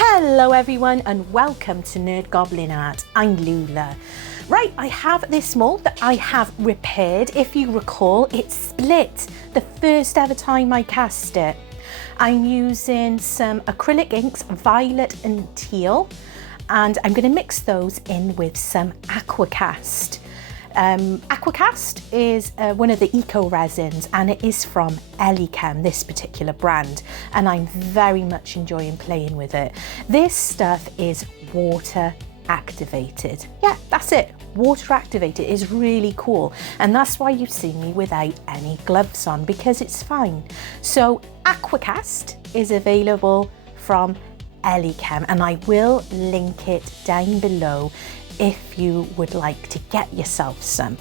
Hello everyone and welcome to Nerd Goblin Art. I'm Lula. Right, I have this mould that I have repaired. If you recall, it split the first ever time I cast it. I'm using some acrylic inks, violet and teal, and I'm going to mix those in with some Aquacast. Aquacast is one of the eco resins, and it is from LOULAHALL, this particular brand, and I'm very much enjoying playing with it. This stuff is water activated. Yeah, that's it. Water activated is really cool, and that's why you see me without any gloves on, because it's fine. So Aquacast is available from LOULAHALL, and I will link it down below if you would like to get yourself some.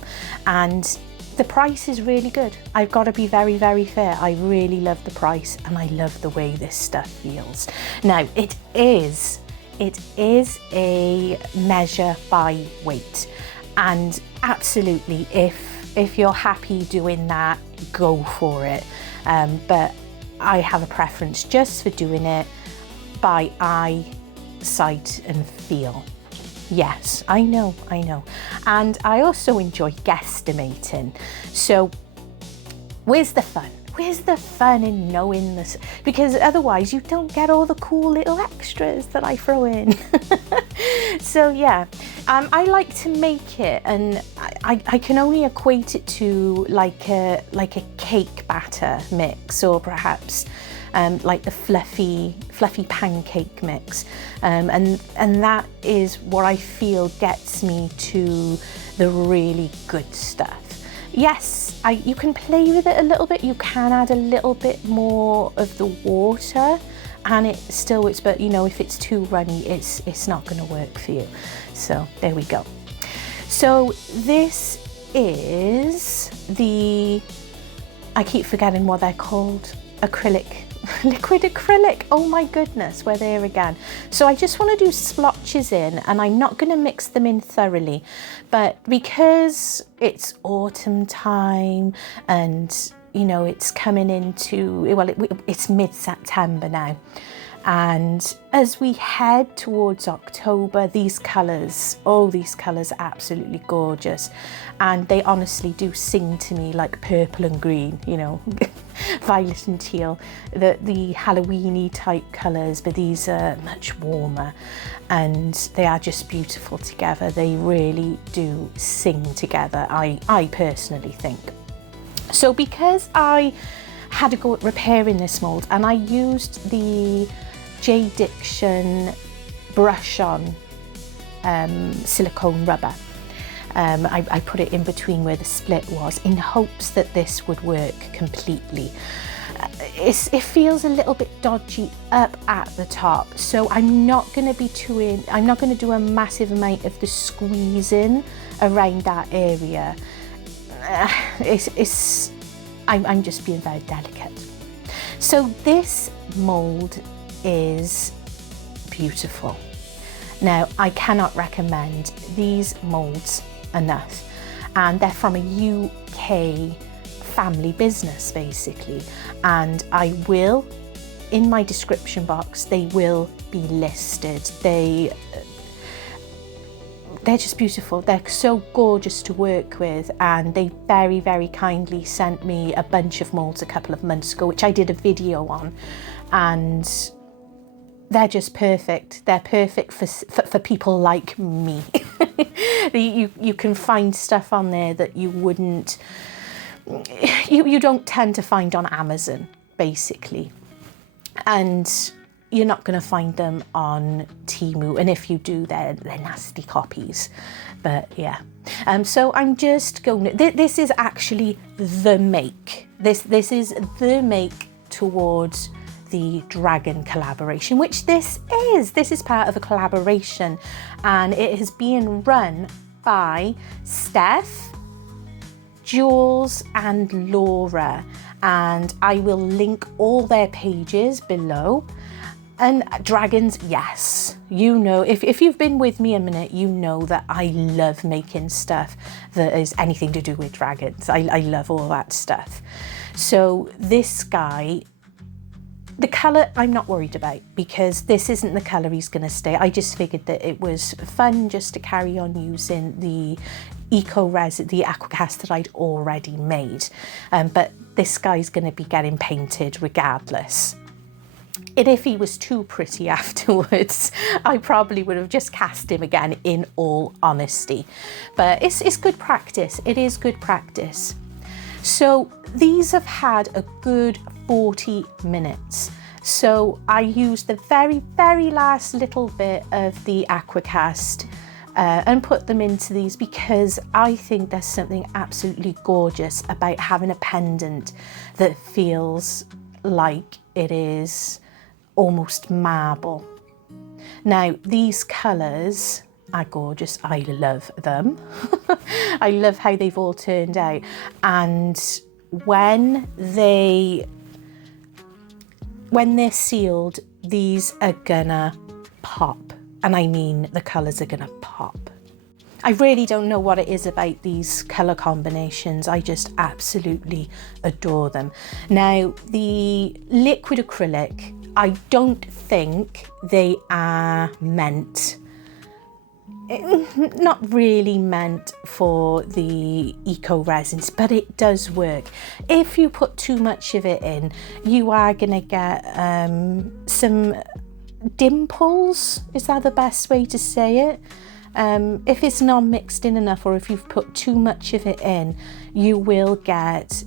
And the price is really good. I've got to be very, very fair. I really love the price and I love the way this stuff feels. Now, it is a measure by weight, and absolutely, if you're happy doing that, go for it. But I have a preference just for doing it by eye, sight and feel. Yes, I know. And I also enjoy guesstimating. So where's the fun? Where's the fun in knowing this? Because otherwise you don't get all the cool little extras that I throw in. So yeah, I like to make it, and I can only equate it to like a cake batter mix, or perhaps like the fluffy pancake mix, and that is what I feel gets me to the really good stuff. Yes, you can play with it a little bit. You can add a little bit more of the water, and it still works. But you know, if it's too runny, it's not going to work for you. So there we go. So this is the, I keep forgetting what they're called, acrylic. Liquid acrylic, oh my goodness, we're there again. So I just want to do splotches in, and I'm not going to mix them in thoroughly, but because it's autumn time and you know it's coming into, well, it's mid-September now, and as we head towards October, these colours, oh, these colours are absolutely gorgeous, and they honestly do sing to me like purple and green, you know. Violet and teal, the Halloween-y type colours, but these are much warmer and they are just beautiful together. They really do sing together, I personally think. So because I had to go at repairing this mould, and I used the J. Diction brush on silicone rubber, I put it in between where the split was in hopes that this would work completely. It feels a little bit dodgy up at the top, so I'm not going to do a massive amount of the squeezing around that area. I'm just being very delicate. So this mould is beautiful. Now, I cannot recommend these moulds enough, and they're from a UK family business basically, and I will, in my description box, they will be listed. They're just beautiful. They're so gorgeous to work with, and they very, very kindly sent me a bunch of moulds a couple of months ago, which I did a video on, and they're just perfect. They're perfect for people like me. You can find stuff on there that you wouldn't, you don't tend to find on Amazon, basically. And you're not going to find them on Temu, and if you do, they're nasty copies. But yeah, so I'm just going, this is actually the make. This is the make towards the dragon collaboration, which this is part of a collaboration, and it has been run by Steph, Jules and Laura, and I will link all their pages below. And dragons, yes, you know, if you've been with me a minute, you know that I love making stuff that is anything to do with dragons. I love all that stuff. So this guy The colour I'm not worried about, because this isn't the colour he's going to stay. I just figured that it was fun just to carry on using the eco-resin, the Aquacast that I'd already made. But this guy's going to be getting painted regardless. And if he was too pretty afterwards, I probably would have just cast him again, in all honesty. But it's good practice. It is good practice. So these have had a good 40 minutes. So I used the very, very last little bit of the Aquacast and put them into these, because I think there's something absolutely gorgeous about having a pendant that feels like it is almost marble. Now, these colours are gorgeous. I love them. I love how they've all turned out. And when they're sealed, these are gonna pop. And I mean, the colours are gonna pop. I really don't know what it is about these colour combinations. I just absolutely adore them. Now, the liquid acrylic, I don't think they are meant, not really meant for the eco resins, but it does work. If you put too much of it in, you are gonna get some dimples. Is that the best way to say it? If it's not mixed in enough, or if you've put too much of it in, you will get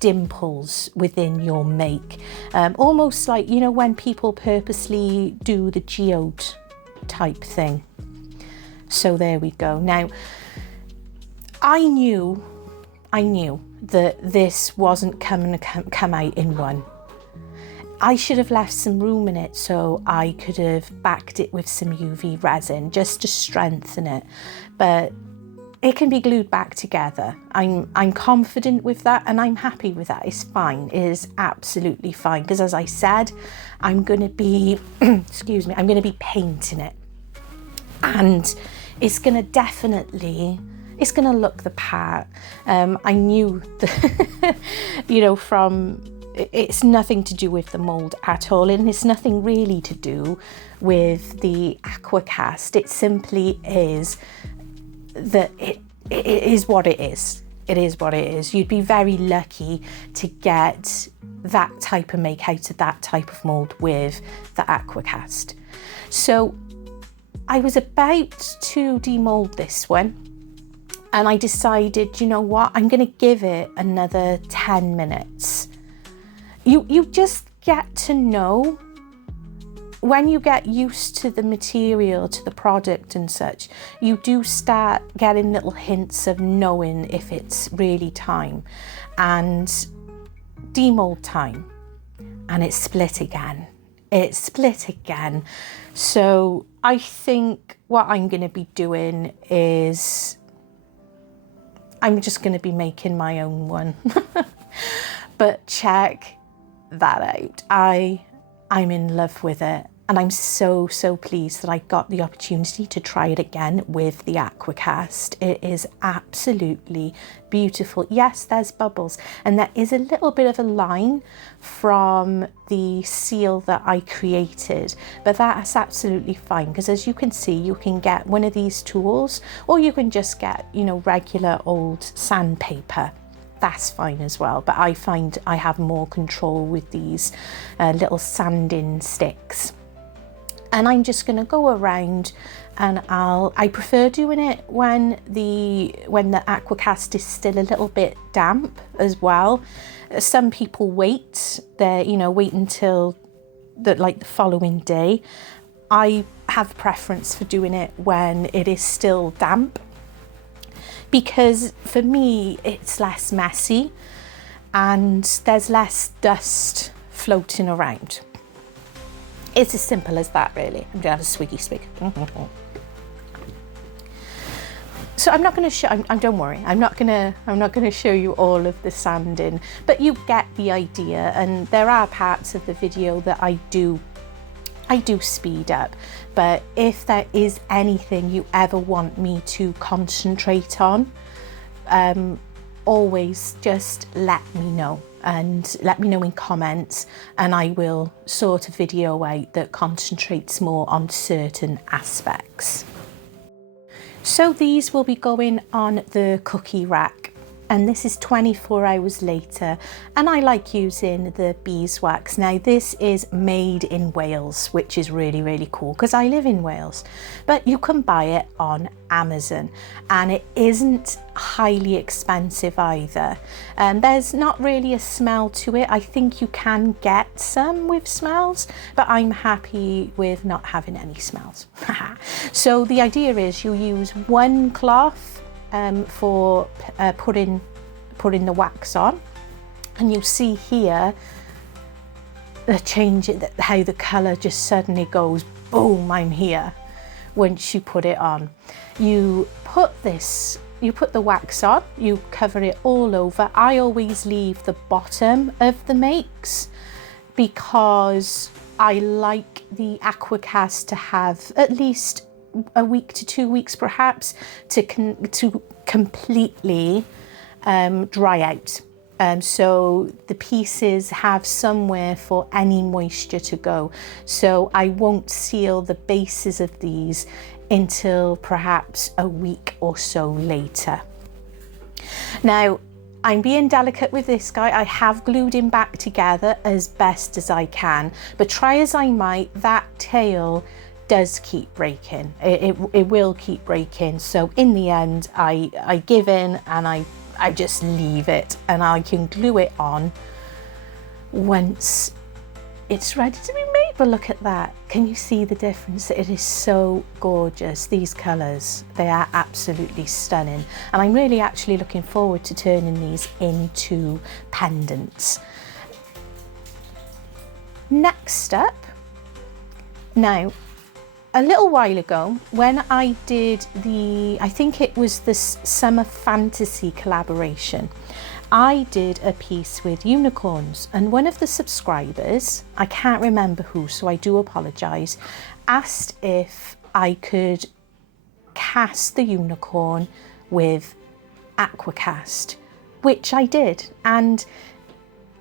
dimples within your make. Almost like, you know, when people purposely do the geode type thing. So there we go. Now, I knew that this wasn't come out in one. I should have left some room in it, so I could have backed it with some UV resin just to strengthen it, but it can be glued back together. I'm confident with that, and I'm happy with that. It's fine. It is absolutely fine, because as I said, I'm going to be excuse me, I'm going to be painting it, and it's going to definitely, it's going to look the part. I knew that you know, from, it's nothing to do with the mould at all, and it's nothing really to do with the Aquacast. It simply is that it is what it is. It is what it is. You'd be very lucky to get that type of make out of that type of mould with the Aquacast. So I was about to demold this one, and I decided, you know what, I'm going to give it another 10 minutes. You just get to know, when you get used to the material, to the product and such, you do start getting little hints of knowing if it's really time. And demold time, and it's split again. It's split again. So I think what I'm going to be doing is I'm just going to be making my own one. But check that out. I'm in love with it, and I'm so pleased that I got the opportunity to try it again with the Aquacast. It is absolutely beautiful. Yes, there's bubbles, and there is a little bit of a line from the seal that I created, but that's absolutely fine, because as you can see, you can get one of these tools, or you can just get, you know, regular old sandpaper. That's fine as well, but I find I have more control with these little sanding sticks. And I'm just going to go around, and I prefer doing it when the Aquacast is still a little bit damp as well. Some people wait until the following day. I have preference for doing it when it is still damp, because for me it's less messy and there's less dust floating around. It's as simple as that, really. I'm gonna have a swiggy swig. So I'm not going to show. Don't worry. I'm not going to show you all of the sanding, but you get the idea. And there are parts of the video that I do speed up. But if there is anything you ever want me to concentrate on, always just let me know. and let me know in comments, and I will sort a video out that concentrates more on certain aspects. So these will be going on the cookie rack, and this is 24 hours later, and I like using the beeswax. Now this is made in Wales, which is really cool because I live in Wales, but you can buy it on Amazon and it isn't highly expensive either. There's not really a smell to it. I think you can get some with smells, but I'm happy with not having any smells. So the idea is you use one cloth for putting the wax on, and you'll see here the change, how the colour just suddenly goes boom, I'm here. Once you put it on, you put the wax on, you cover it all over. I always leave the bottom of the makes because I like the Aquacast to have at least a week to 2 weeks perhaps to completely dry out. So the pieces have somewhere for any moisture to go. So I won't seal the bases of these until perhaps a week or so later. Now, I'm being delicate with this guy. I have glued him back together as best as I can, but try as I might, that tail does keep breaking. It will keep breaking. So in the end, I give in and I just leave it, and I can glue it on once it's ready to be made. But look at that. Can you see the difference? It is so gorgeous. These colours, they are absolutely stunning. And I'm really actually looking forward to turning these into pendants. Next up, now, a little while ago, when I did I think it was the Summer Fantasy collaboration, I did a piece with unicorns, and one of the subscribers, I can't remember who, so I do apologise, asked if I could cast the unicorn with Aquacast, which I did. And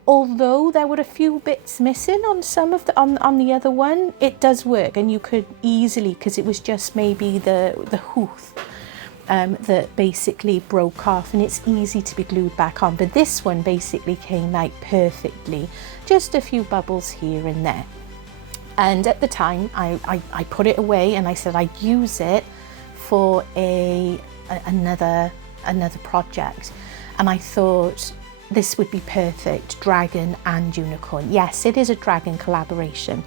although there were a few bits missing on some of the on the other one, it does work, and you could easily, because it was just maybe the hoof that basically broke off, and it's easy to be glued back on. But this one basically came out perfectly, just a few bubbles here and there. And at the time I put it away and I said I'd use it for another project, and I thought this would be perfect, dragon and unicorn. Yes, it is a dragon collaboration,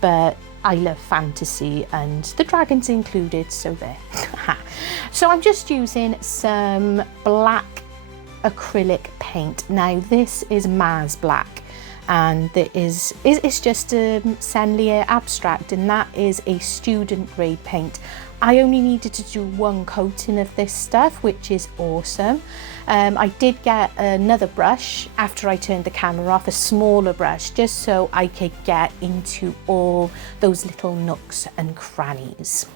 but I love fantasy and the dragon's included, so there. So I'm just using some black acrylic paint. Now this is Mars Black, and it's just a Senlier Abstract, and that is a student grade paint. I only needed to do one coating of this stuff, which is awesome. I did get another brush after I turned the camera off, a smaller brush, just so I could get into all those little nooks and crannies.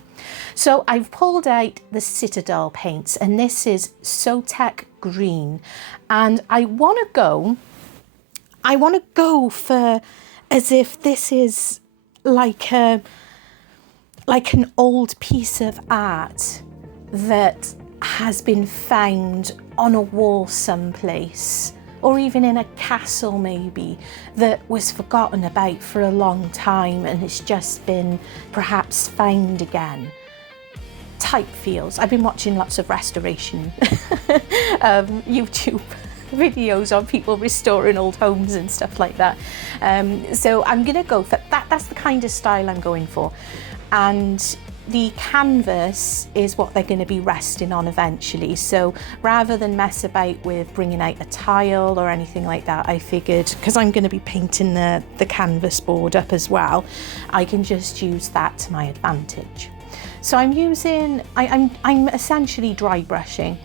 So I've pulled out the Citadel paints, and this is Sotek Green, and I want to go for as if this is like an old piece of art that has been found on a wall someplace, or even in a castle maybe, that was forgotten about for a long time and it's just been perhaps found again. Type feels. I've been watching lots of restoration YouTube videos on people restoring old homes and stuff like that. So I'm gonna go for that. That's the kind of style I'm going for. And the canvas is what they're going to be resting on eventually. So rather than mess about with bringing out a tile or anything like that, I figured, because I'm going to be painting the canvas board up as well, I can just use that to my advantage. So I'm essentially dry brushing.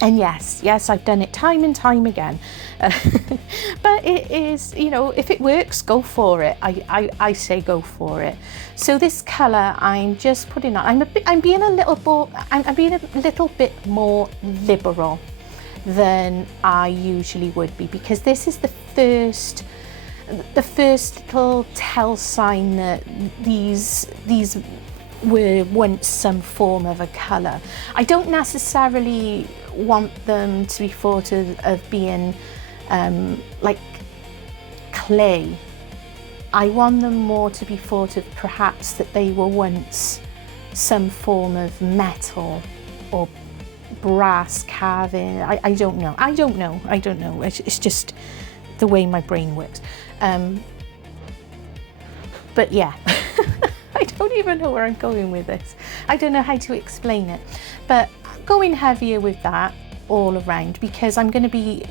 And yes, I've done it time and time again. But it is, you know, if it works, go for it. I say go for it. So this colour I'm just putting on, I'm being a little bit more liberal. than I usually would be, because this is the first little tell sign that these were once some form of a colour. I don't necessarily want them to be thought of being like clay. I want them more to be thought of perhaps that they were once some form of metal or brass carving. I don't know. It's just the way my brain works. But yeah, I don't even know where I'm going with this. I don't know how to explain it, but going heavier with that all around, because I'm going to be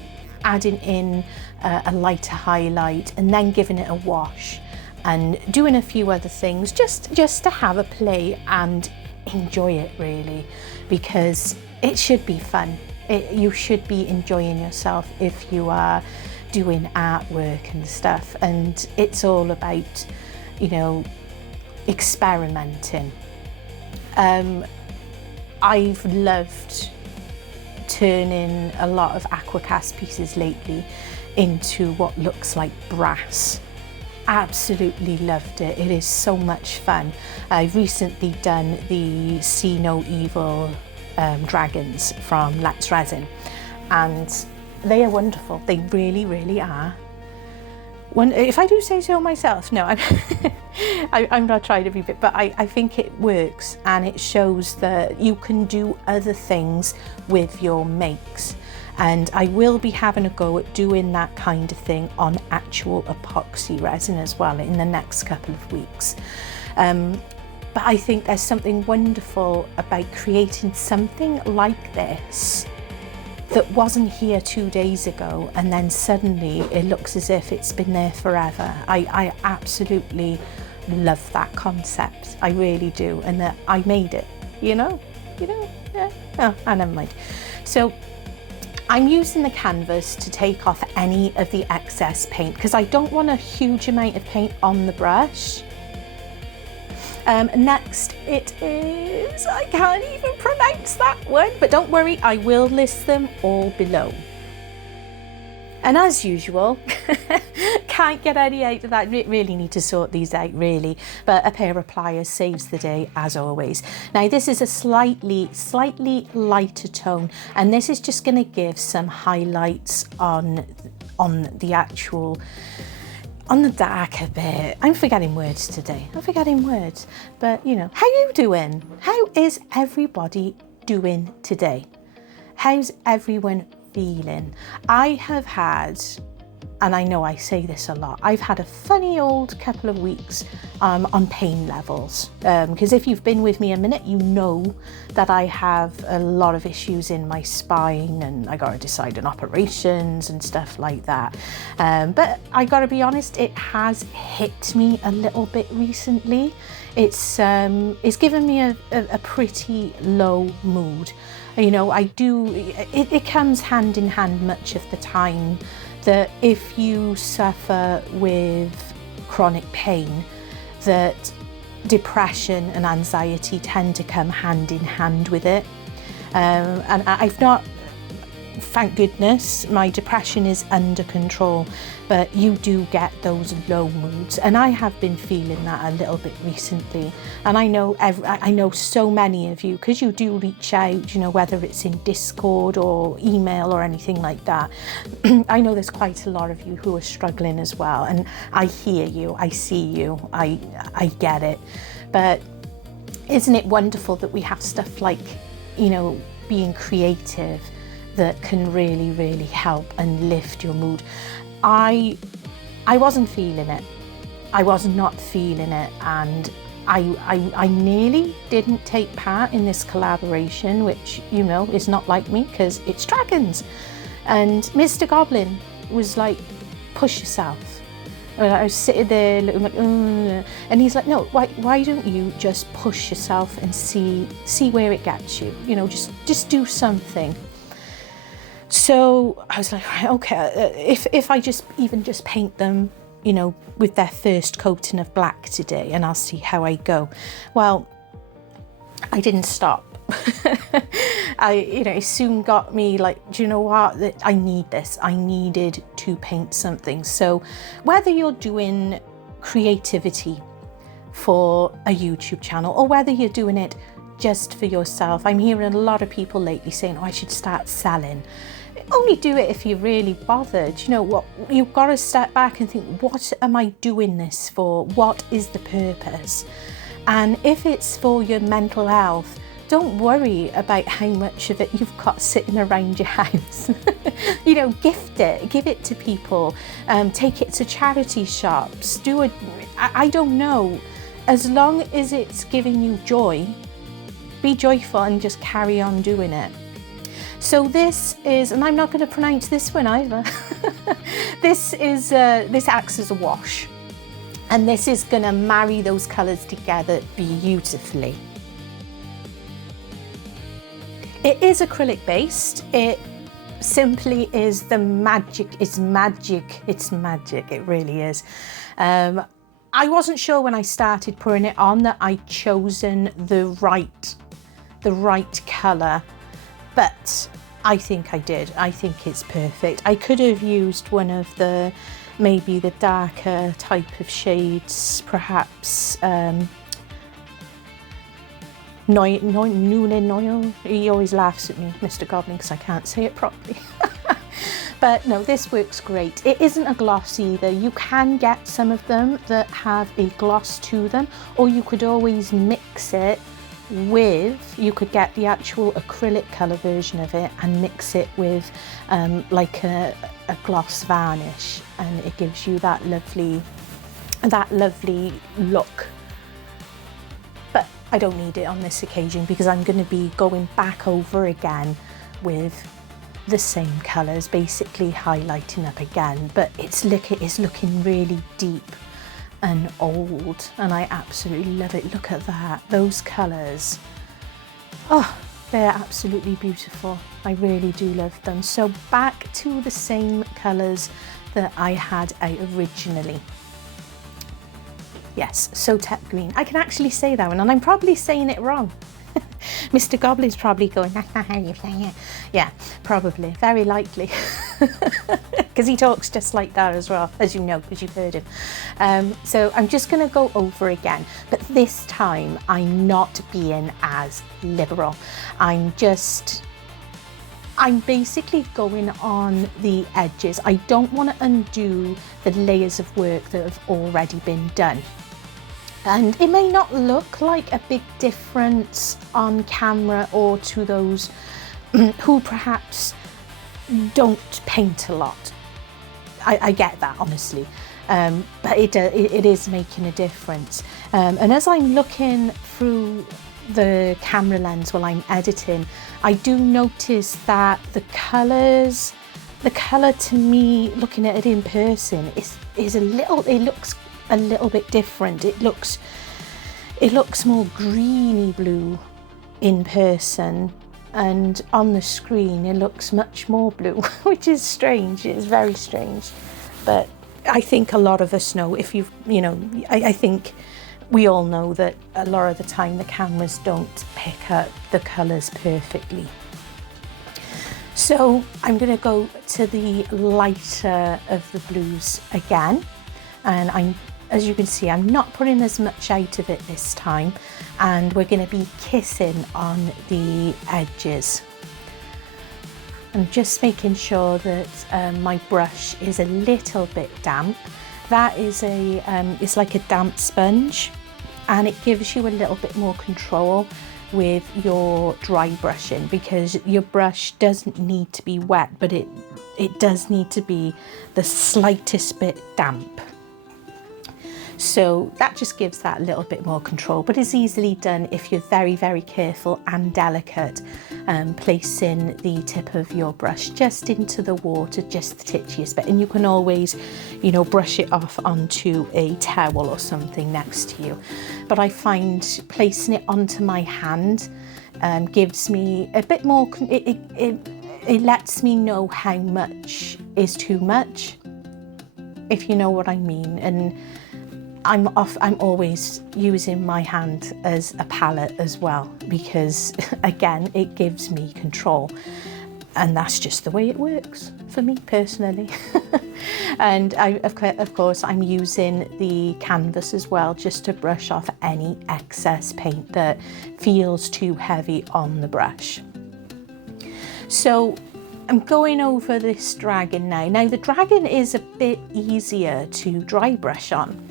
adding in a lighter highlight and then giving it a wash and doing a few other things just to have a play and enjoy it, really, because it should be fun. You should be enjoying yourself if you are doing artwork and stuff, and it's all about, you know, experimenting. I've loved turning a lot of Aquacast pieces lately into what looks like brass. Absolutely loved it. It is so much fun. I've recently done the See No Evil dragons from Let's Resin, and they are wonderful. They really, really are. If I do say so myself, no, I'm not trying to be bit, but I think it works, and it shows that you can do other things with your makes. And I will be having a go at doing that kind of thing on actual epoxy resin as well in the next couple of weeks. But I think there's something wonderful about creating something like this that wasn't here 2 days ago, and then suddenly it looks as if it's been there forever. I absolutely love that concept. I really do, and that I made it, you know, yeah. Oh, never mind. So I'm using the canvas to take off any of the excess paint, because I don't want a huge amount of paint on the brush. Next it is, I can't even pronounce that one, but don't worry, I will list them all below. And as usual, can't get any out of that. Really need to sort these out, really. But a pair of pliers saves the day, as always. Now this is a slightly lighter tone, and this is just going to give some highlights on the actual, on the darker bit. I'm forgetting words today. But you know, how you doing? How is everybody doing today? How's everyone feeling? I have had, and I know I say this a lot, I've had a funny old couple of weeks on pain levels, because if you've been with me a minute, you know that I have a lot of issues in my spine, and I got to decide on operations and stuff like that. But I got to be honest, it has hit me a little bit recently. It's given me a pretty low mood. You know, it comes hand in hand much of the time that if you suffer with chronic pain, that depression and anxiety tend to come hand in hand with it. And I've not, thank goodness, my depression is under control, but you do get those low moods, and I have been feeling that a little bit recently. And I know so many of you, because you do reach out, you know, whether it's in Discord or email or anything like that. I know there's quite a lot of you who are struggling as well, and I hear you, I see you, I get it. But isn't it wonderful that we have stuff like, you know, being creative that can really, really help and lift your mood. I wasn't feeling it. I was not feeling it, and I nearly didn't take part in this collaboration, which, you know, is not like me because it's dragons. And Mr. Goblin was like, push yourself. And I was sitting there looking like, and he's like, no, why don't you just push yourself and see where it gets you? You know, just do something. So I was like, right, okay, if I just paint them, you know, with their first coating of black today, and I'll see how I go. Well, I didn't stop. It soon got me like, do you know what, I need this. I needed to paint something. So whether you're doing creativity for a YouTube channel or whether you're doing it just for yourself, I'm hearing a lot of people lately saying, oh, I should start selling. Only do it if you're really bothered. You know what, you've got to step back and think, what am I doing this for? What is the purpose? And if it's for your mental health, don't worry about how much of it you've got sitting around your house. Gift it, give it to people, take it to charity shops, I don't know. As long as it's giving you joy, be joyful and just carry on doing it. So this is, and I'm not going to pronounce this one either. This acts as a wash. And this is going to marry those colours together beautifully. It is acrylic based. It simply is the magic. It's magic. It's magic. It really is. I wasn't sure when I started pouring it on that I'd chosen the right colour, but I think I did. I think it's perfect. I could have used one of maybe the darker type of shades, perhaps Noil. He always laughs at me, Mr. Goblin, because I can't say it properly. But no, this works great. It isn't a gloss either. You can get some of them that have a gloss to them, or you could always mix it with, you could get the actual acrylic colour version of it and mix it with like a gloss varnish, and it gives you that lovely look. But I don't need it on this occasion because I'm going to be going back over again with the same colours, basically highlighting up again, but it's looking really deep and old, and I absolutely love it. Look at that, those colours. Oh, they're absolutely beautiful. I really do love them. So back to the same colours that I had out originally. Yes, Sotep green. I can actually say that one, and I'm probably saying it wrong. Mr. Goblin's probably going, that's not how you say it. Yeah, probably, very likely. Because he talks just like that as well, as you know, because you've heard him. So I'm just going to go over again, but this time I'm not being as liberal. I'm basically going on the edges. I don't want to undo the layers of work that have already been done. And it may not look like a big difference on camera or to those who perhaps don't paint a lot. I get that, honestly, but it is making a difference. And as I'm looking through the camera lens while I'm editing, I do notice that the colour to me, looking at it in person, is it looks a little bit different. It looks more greeny blue in person, and on the screen it looks much more blue, which is strange. It's very strange, but I think a lot of us know, I think we all know that a lot of the time the cameras don't pick up the colours perfectly. So I'm going to go to the lighter of the blues again, and as you can see, I'm not putting as much out of it this time, and we're going to be kissing on the edges. I'm just making sure that my brush is a little bit damp. That is it's like a damp sponge, and it gives you a little bit more control with your dry brushing, because your brush doesn't need to be wet, but it does need to be the slightest bit damp. So that just gives that little bit more control, but it's easily done if you're very, very careful and delicate, placing the tip of your brush just into the water, just the titchiest bit, and you can always, brush it off onto a towel or something next to you. But I find placing it onto my hand gives me a bit more, it lets me know how much is too much, if you know what I mean. And I'm always using my hand as a palette as well, because again, it gives me control. And that's just the way it works for me personally. And of course, I'm using the canvas as well, just to brush off any excess paint that feels too heavy on the brush. So I'm going over this dragon now. Now the dragon is a bit easier to dry brush on.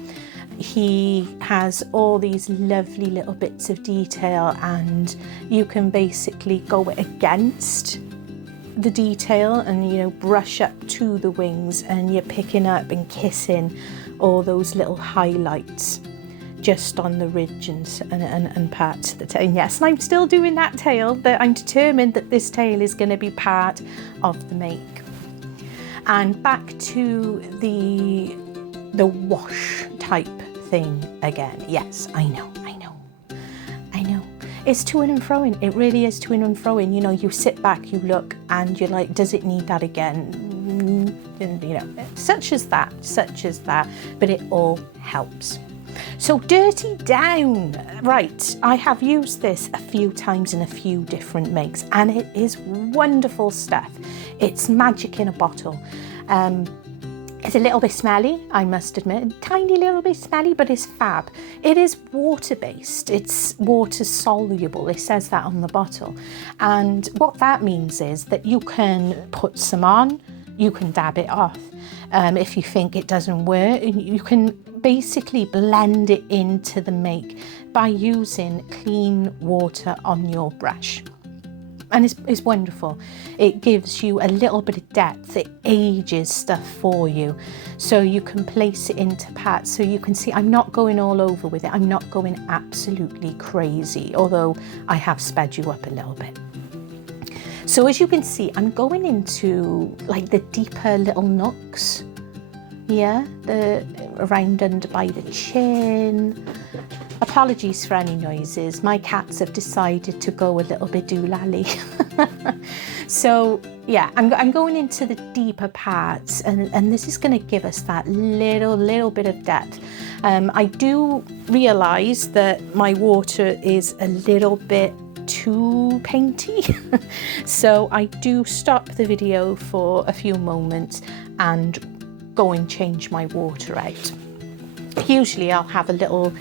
He has all these lovely little bits of detail, and you can basically go against the detail and, you know, brush up to the wings, and you're picking up and kissing all those little highlights just on the ridge and parts of the tail. And yes, and I'm still doing that tail, but I'm determined that this tail is going to be part of the make. And back to the wash type thing again. Yes, I know. It's to and froing. It really is to and froing. You know, you sit back, you look, and you're like, does it need that again? And, you know, such as that, but it all helps. So Dirty Down, right, I have used this a few times in a few different makes, and it is wonderful stuff. It's magic in a bottle. It's a little bit smelly, I must admit, a tiny little bit smelly, but it's fab. It is water-based, it's water-soluble, it says that on the bottle. And what that means is that you can put some on, you can dab it off. If you think it doesn't work, you can basically blend it into the make by using clean water on your brush. And it's wonderful. It gives you a little bit of depth. It ages stuff for you. So you can place it into parts. So you can see I'm not going all over with it. I'm not going absolutely crazy, although I have sped you up a little bit. So as you can see, I'm going into like the deeper little nooks. Yeah, around under by the chin. Apologies for any noises. My cats have decided to go a little bit doolally. So yeah, I'm going into the deeper parts, and this is going to give us that little bit of depth. I do realise that my water is a little bit too painty. So I do stop the video for a few moments and go and change my water out. Usually I'll have a little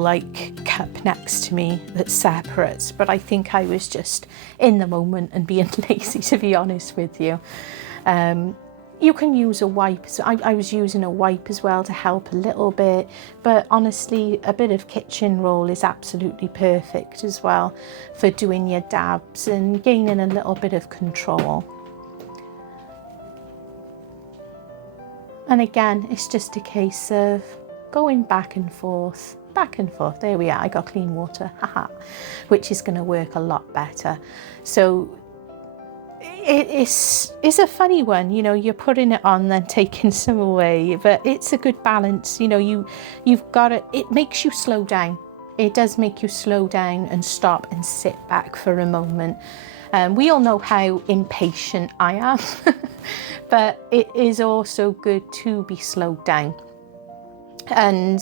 like cup next to me that's separate, but I think I was just in the moment and being lazy, to be honest with you. You can use a wipe. So I was using a wipe as well to help a little bit, but honestly a bit of kitchen roll is absolutely perfect as well for doing your dabs and gaining a little bit of control. And again, it's just a case of going back and forth. There we are, I got clean water, haha, which is going to work a lot better. So it's a funny one, you know, you're putting it on then taking some away, but it's a good balance. You know, you've got it makes you slow down. It does make you slow down and stop and sit back for a moment. We all know how impatient I am, but it is also good to be slowed down. And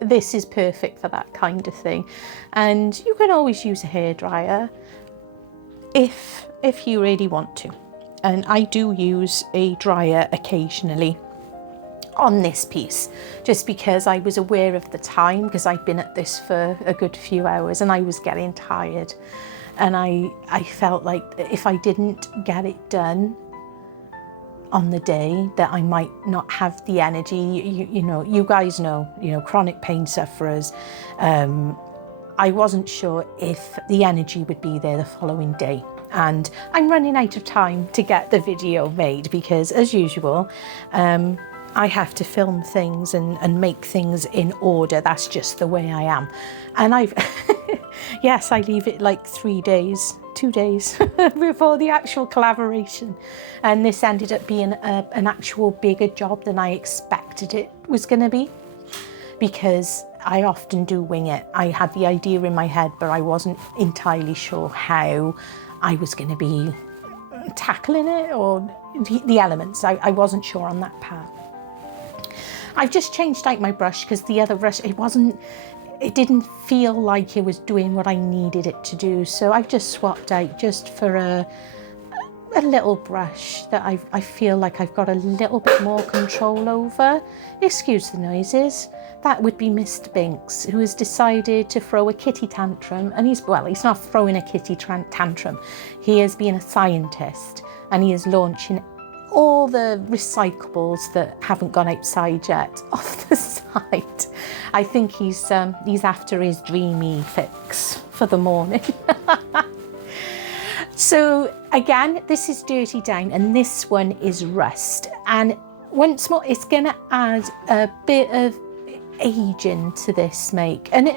this is perfect for that kind of thing. And you can always use a hairdryer if you really want to. And I do use a dryer occasionally on this piece, just because I was aware of the time, because I'd been at this for a good few hours and I was getting tired. And I felt like if I didn't get it done on the day, that I might not have the energy. You know, you guys know, you know, chronic pain sufferers. I wasn't sure if the energy would be there the following day. And I'm running out of time to get the video made because, as usual, I have to film things and make things in order. That's just the way I am. And I've, yes, I leave it like 2 days before the actual collaboration. And this ended up being an actual bigger job than I expected it was going to be, because I often do wing it. I had the idea in my head, but I wasn't entirely sure how I was going to be tackling it, or the elements. I wasn't sure on that part. I've just changed out my brush because the other brush, it didn't feel like it was doing what I needed it to do. So I've just swapped out just for a little brush that I feel like I've got a little bit more control over. Excuse the noises. That would be Mr. Binks, who has decided to throw a kitty tantrum. And he's not throwing a kitty tantrum. He is being a scientist and he is launching all the recyclables that haven't gone outside yet off the side. I think he's after his dreamy fix for the morning. So again, this is Dirty Down and this one is Rust. And once more, it's going to add a bit of aging to this make. And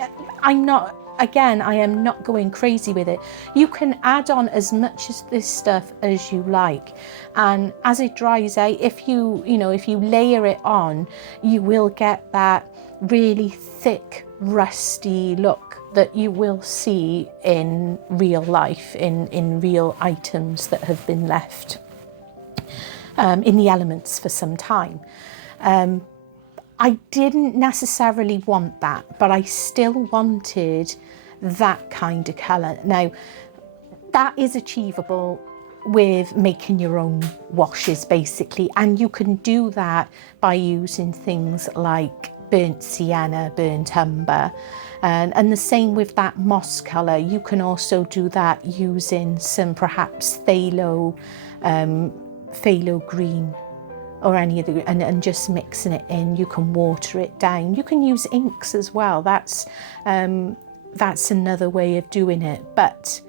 I am not going crazy with it. You can add on as much of this stuff as you like. And as it dries out, if you layer it on, you will get that really thick, rusty look that you will see in real life, in real items that have been left in the elements for some time. I didn't necessarily want that, but I still wanted that kind of colour. Now, that is achievable with making your own washes, basically, and you can do that by using things like burnt sienna, burnt umber, and the same with that moss colour. You can also do that using some perhaps phthalo green or any of the, and just mixing it in. You can water it down. You can use inks as well. That's another way of doing it. But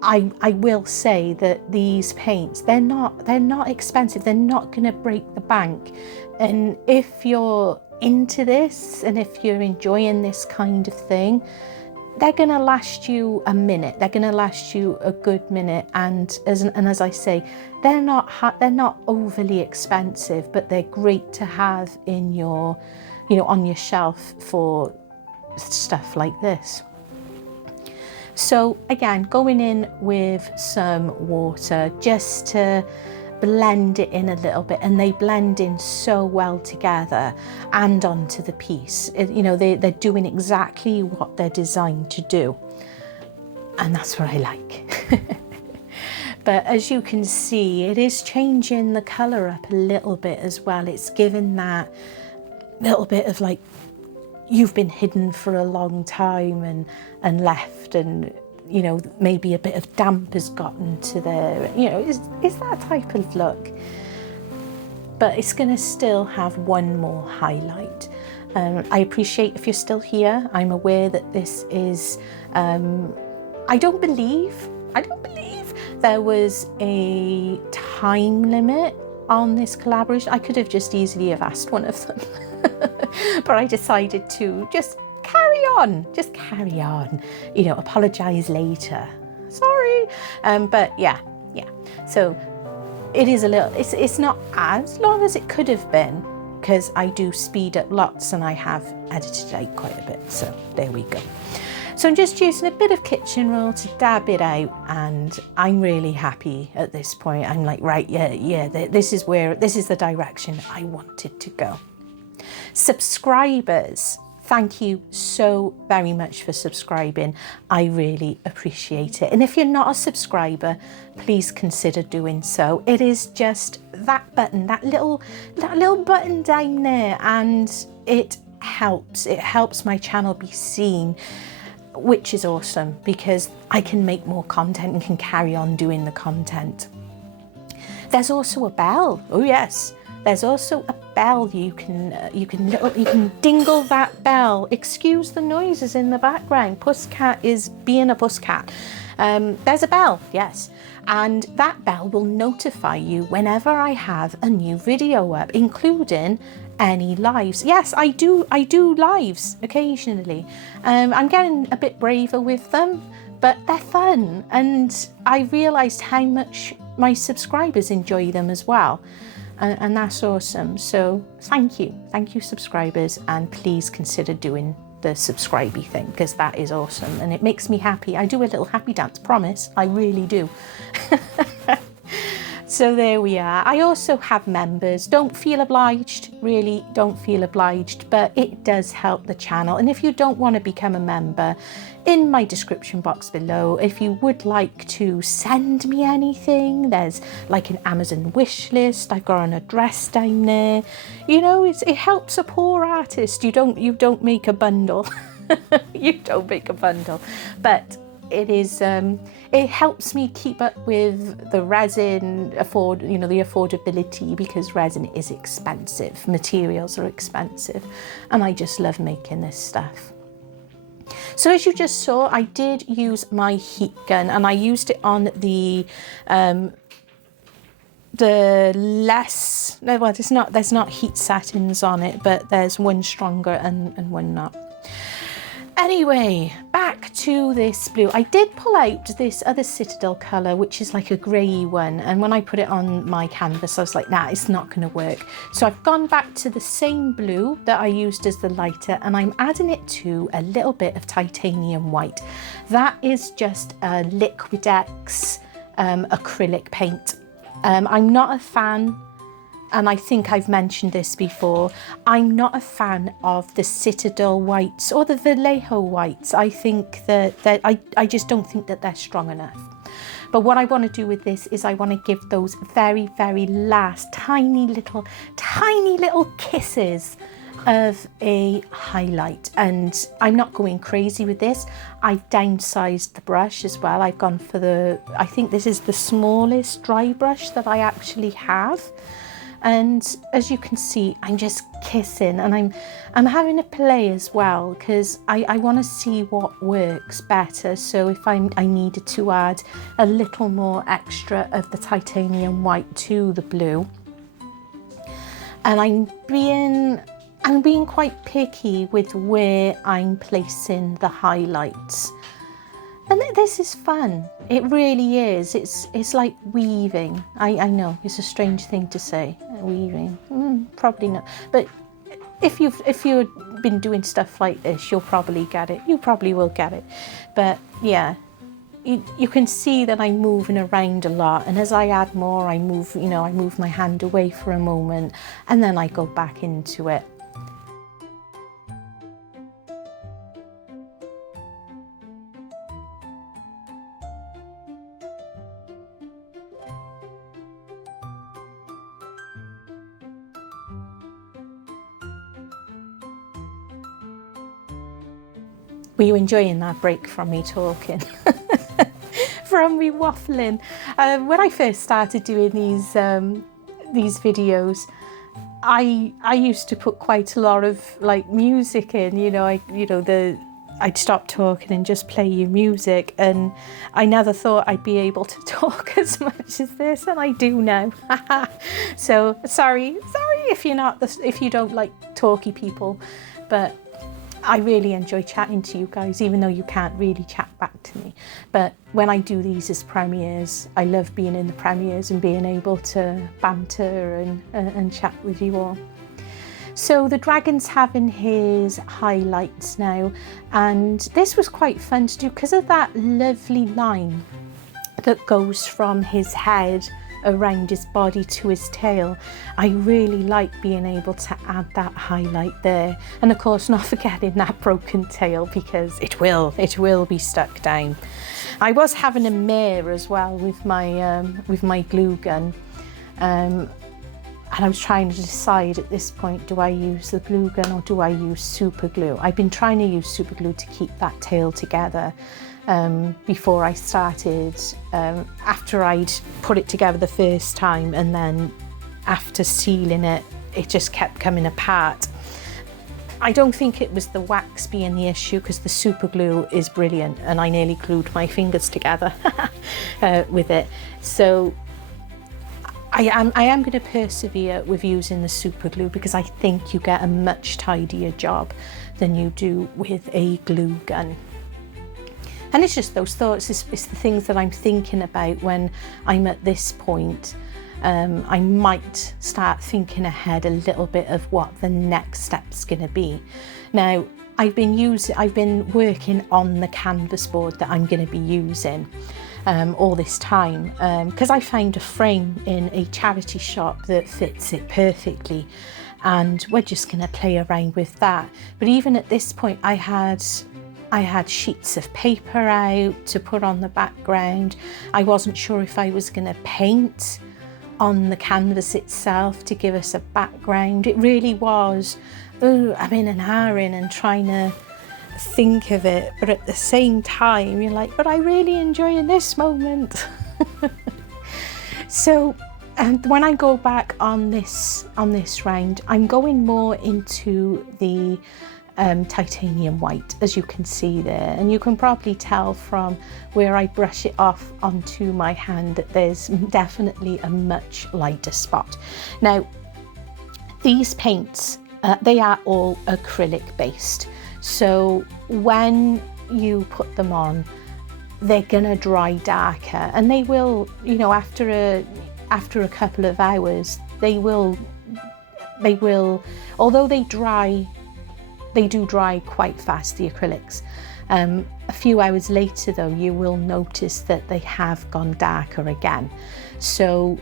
I will say that these paints, they're not expensive. They're not going to break the bank. And if you're into this and if you're enjoying this kind of thing, they're going to last you a minute. They're going to last you a good minute. And as I say, they're not overly expensive, but they're great to have in your, on your shelf for stuff like this. So again, going in with some water just to blend it in a little bit, and they blend in so well together and onto the piece. They're doing exactly what they're designed to do, and that's what I like. But as you can see, it is changing the colour up a little bit as well. It's given that little bit of like you've been hidden for a long time and left, and maybe a bit of damp has gotten to there. It's that type of look. But it's going to still have one more highlight. I appreciate if you're still here. I'm aware that this is, I don't believe there was a time limit on this collaboration. I could have just easily have asked one of them. But I decided to just carry on, apologize later, sorry. But yeah, so it is a little, it's not as long as it could have been, because I do speed up lots and I have edited out quite a bit. So there we go. So I'm just using a bit of kitchen roll to dab it out, and I'm really happy at this point. I'm like, right, yeah, this is the direction I wanted to go. Subscribers, thank you so very much for subscribing. I really appreciate it. And if you're not a subscriber, please consider doing so. It is just that button, that little button down there, and it helps my channel be seen, which is awesome, because I can make more content and can carry on doing the content. There's also a bell. Oh yes, there's also a bell. You can dingle that bell. Excuse the noises in the background. Pusscat is being a pusscat. There's a bell, yes, and that bell will notify you whenever I have a new video up, including any lives. Yes, I do lives occasionally. I'm getting a bit braver with them, but they're fun, and I realised how much my subscribers enjoy them as well. And that's awesome. So thank you subscribers, and please consider doing the subscribey thing, because that is awesome and it makes me happy. I do a little happy dance, promise, I really do. So there we are. I also have members. Don't feel obliged, really don't feel obliged, but it does help the channel. And if you don't want to become a member, in my description box below, if you would like to send me anything, there's like an Amazon wish list. I've got an address down there. You know, it helps a poor artist. You don't make a bundle. You don't make a bundle, but it is it helps me keep up with the resin the affordability, because resin is expensive, materials are expensive, and I just love making this stuff. So as you just saw, I did use my heat gun, and I used it on there's not heat settings on it, but there's one stronger and one not. Anyway, back to this blue. I did pull out this other Citadel colour, which is like a grey one, and when I put it on my canvas I was like, nah, it's not going to work. So I've gone back to the same blue that I used as the lighter, and I'm adding it to a little bit of titanium white. That is just a Liquid-X acrylic paint. I'm not a fan, and I think I've mentioned this before, I'm not a fan of the Citadel whites or the Vallejo whites. I think that I just don't think that they're strong enough. But what I want to do with this is I want to give those very, very last tiny little kisses of a highlight. And I'm not going crazy with this. I've downsized the brush as well. I've gone for I think this is the smallest dry brush that I actually have. And as you can see, I'm just kissing, and I'm having a play as well, because I want to see what works better. So if I needed to add a little more extra of the titanium white to the blue, and I'm being quite picky with where I'm placing the highlights. And this is fun. It really is. It's like weaving. I know it's a strange thing to say, weaving. Probably not. But if you've been doing stuff like this, you'll probably get it. You probably will get it. But yeah, you can see that I'm moving around a lot. And as I add more, I move my hand away for a moment, and then I go back into it. Were you enjoying that break from me talking? From me waffling? When I first started doing these videos, I used to put quite a lot of like music in. I'd stop talking and just play you music, and I never thought I'd be able to talk as much as this, and I do now. So sorry if you don't like talky people, but I really enjoy chatting to you guys, even though you can't really chat back to me. But when I do these as premieres, I love being in the premieres and being able to banter and chat with you all. So the dragon's having his highlights now, and this was quite fun to do because of that lovely line that goes from his head around his body to his tail. I really like being able to add that highlight there, and of course not forgetting that broken tail, because it will be stuck down. I was having a mare as well with my glue gun, and I was trying to decide at this point, do I use the glue gun or do I use super glue? I've been trying to use super glue to keep that tail together. Before I started, after I'd put it together the first time, and then after sealing it, it just kept coming apart. I don't think it was the wax being the issue, because the super glue is brilliant, and I nearly glued my fingers together with it. So I am going to persevere with using the super glue, because I think you get a much tidier job than you do with a glue gun. And it's just those thoughts, it's the things that I'm thinking about when I'm at this point. I might start thinking ahead a little bit of what the next step's going to be. Now, I've been working on the canvas board that I'm going to be using. all this time, because I found a frame in a charity shop that fits it perfectly, and we're just going to play around with that. But even at this point, I had sheets of paper out to put on the background. I wasn't sure if I was going to paint on the canvas itself to give us a background. It really was, oh, I'm in an hour in and trying to think of it, but at the same time you're like, but I really enjoying this moment. So, and when I go back on this round, I'm going more into the titanium white, as you can see there, and you can probably tell from where I brush it off onto my hand that there's definitely a much lighter spot. Now, these paints, they are all acrylic based, so when you put them on, they're gonna dry darker, and they will, you know, after a couple of hours, they will, although they do dry quite fast, the acrylics. A few hours later though, you will notice that they have gone darker again. So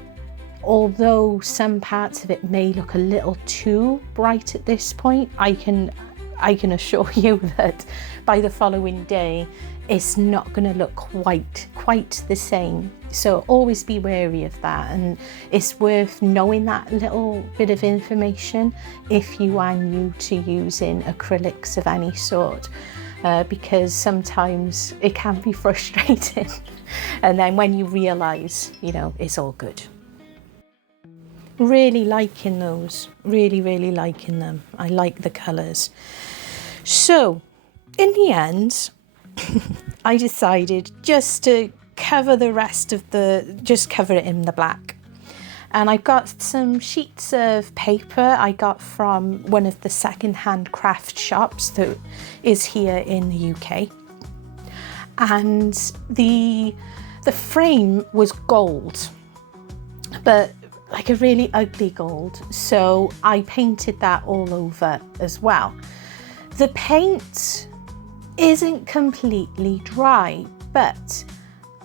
although some parts of it may look a little too bright at this point, I can assure you that by the following day, it's not going to look quite the same. So always be wary of that, and it's worth knowing that little bit of information if you are new to using acrylics of any sort, because sometimes it can be frustrating and then when you realise, you know, it's all good. Really liking those, really liking them. I like the colours. So in the end, I decided just to cover the rest of just cover it in the black. And I got some sheets of paper I got from one of the second-hand craft shops that is here in the UK. And the frame was gold, but like a really ugly gold. So I painted that all over as well. The paint isn't completely dry, but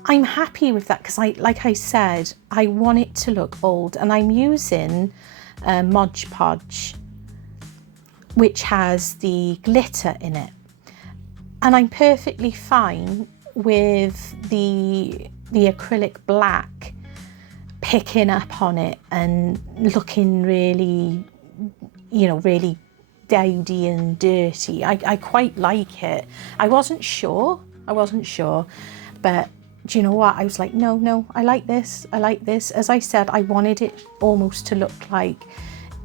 I'm happy with that because like I said, I want it to look old, and I'm using Mod Podge, which has the glitter in it. And I'm perfectly fine with the acrylic black picking up on it and looking really, you know, really dowdy and dirty. I quite like it. I wasn't sure, but do you know what? I was like, no, I like this. As I said, I wanted it almost to look like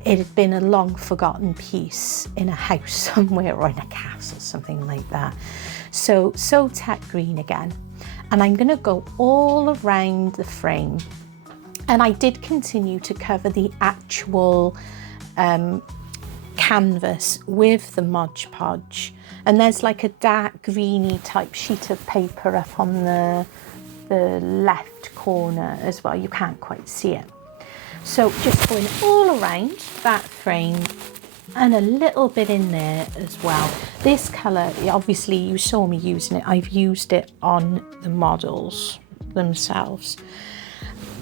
it had been a long forgotten piece in a house somewhere or in a castle, something like that. So tech green again. And I'm gonna go all around the frame. And I did continue to cover the actual canvas with the Mod Podge. And there's like a dark greeny type sheet of paper up on the left corner as well. You can't quite see it. So just going all around that frame and a little bit in there as well. This colour, obviously you saw me using it. I've used it on the models themselves.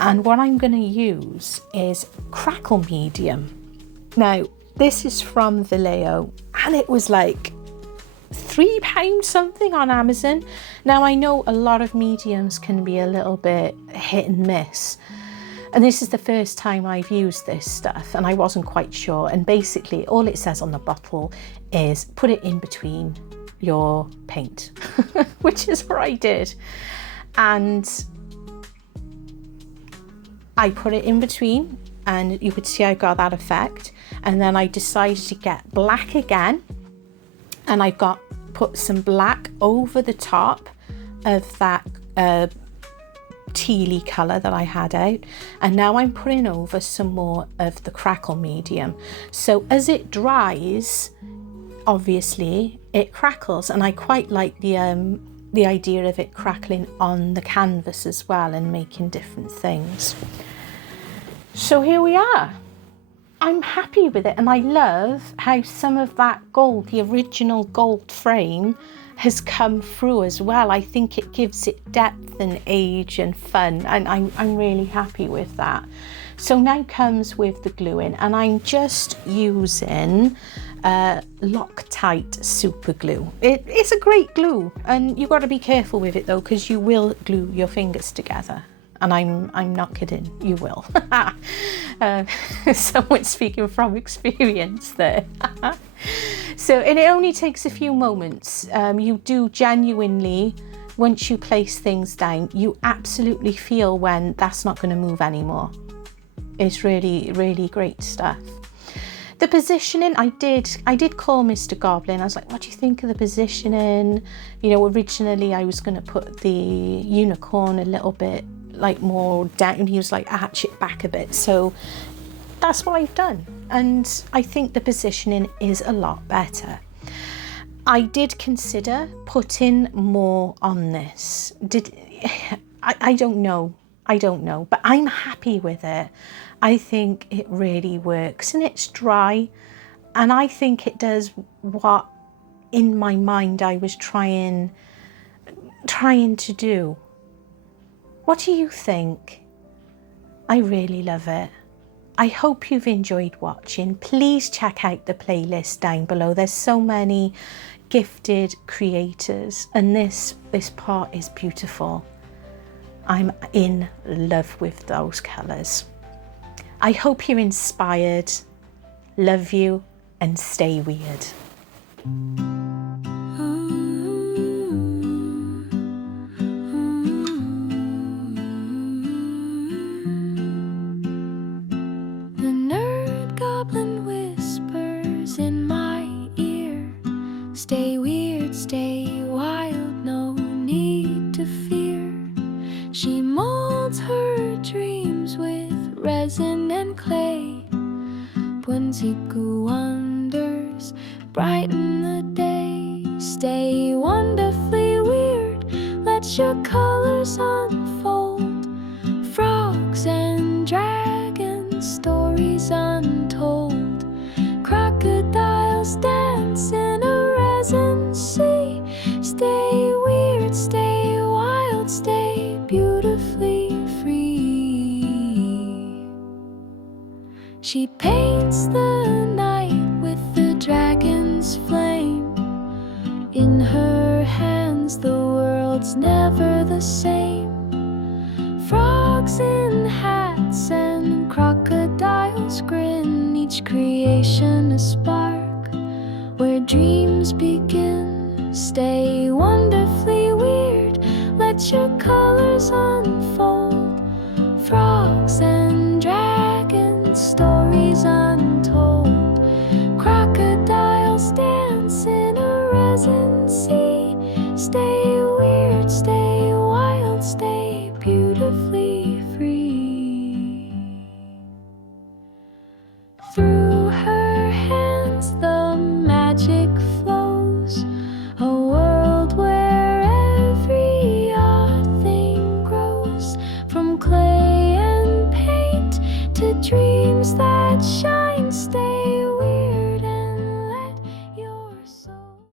And what I'm going to use is Crackle Medium. Now, this is from Vallejo, and it was like £3 something on Amazon. Now, I know a lot of mediums can be a little bit hit and miss. And this is the first time I've used this stuff, and I wasn't quite sure. And basically, all it says on the bottle is put it in between your paint, which is what I did. And I put it in between, and you could see I got that effect. And then I decided to get black again, and I put some black over the top of that tealy colour that I had out, and now I'm putting over some more of the Crackle Medium. So as it dries, obviously it crackles, and I quite like the idea of it crackling on the canvas as well and making different things. So here we are. I'm happy with it, and I love how some of that gold, the original gold frame, has come through as well. I think it gives it depth and age and fun, and I'm really happy with that. So now comes with the gluing, and I'm just using Loctite super glue. It's a great glue, and you've got to be careful with it though, because you will glue your fingers together. And I'm not kidding, you will. Someone speaking from experience there. So, and it only takes a few moments. You do genuinely, once you place things down, you absolutely feel when that's not going to move anymore. It's really, really great stuff. The positioning, I did call Mr. Goblin. I was like, what do you think of the positioning? You know, originally I was going to put the unicorn a little bit like more down. He was like, arch it back a bit. So that's what I've done. And I think the positioning is a lot better. I did consider putting more on this. I don't know. But I'm happy with it. I think it really works, and it's dry, and I think it does what in my mind I was trying to do. What do you think? I really love it. I hope you've enjoyed watching. Please check out the playlist down below. There's so many gifted creators, and this part is beautiful. I'm in love with those colours. I hope you're inspired. Love you, and stay weird. The nerd goblin whispers in my ear, stay weird, stay wild, no need to fear. She molds her dreams with resin and clay. Whimsical wonders brighten the day. Stay wonderfully weird, let your colors unfold. Frogs and dragons, stories untold. Crocodiles dance in a resin sea. Stay weird, stay wild, stay beautifully free. She paints the night with the dragon's flame. In her hands the world's never the same. Frogs in hats and crocodiles grin, each creation a spark where dreams begin. Stay wonderfully weird, let your colors unfold.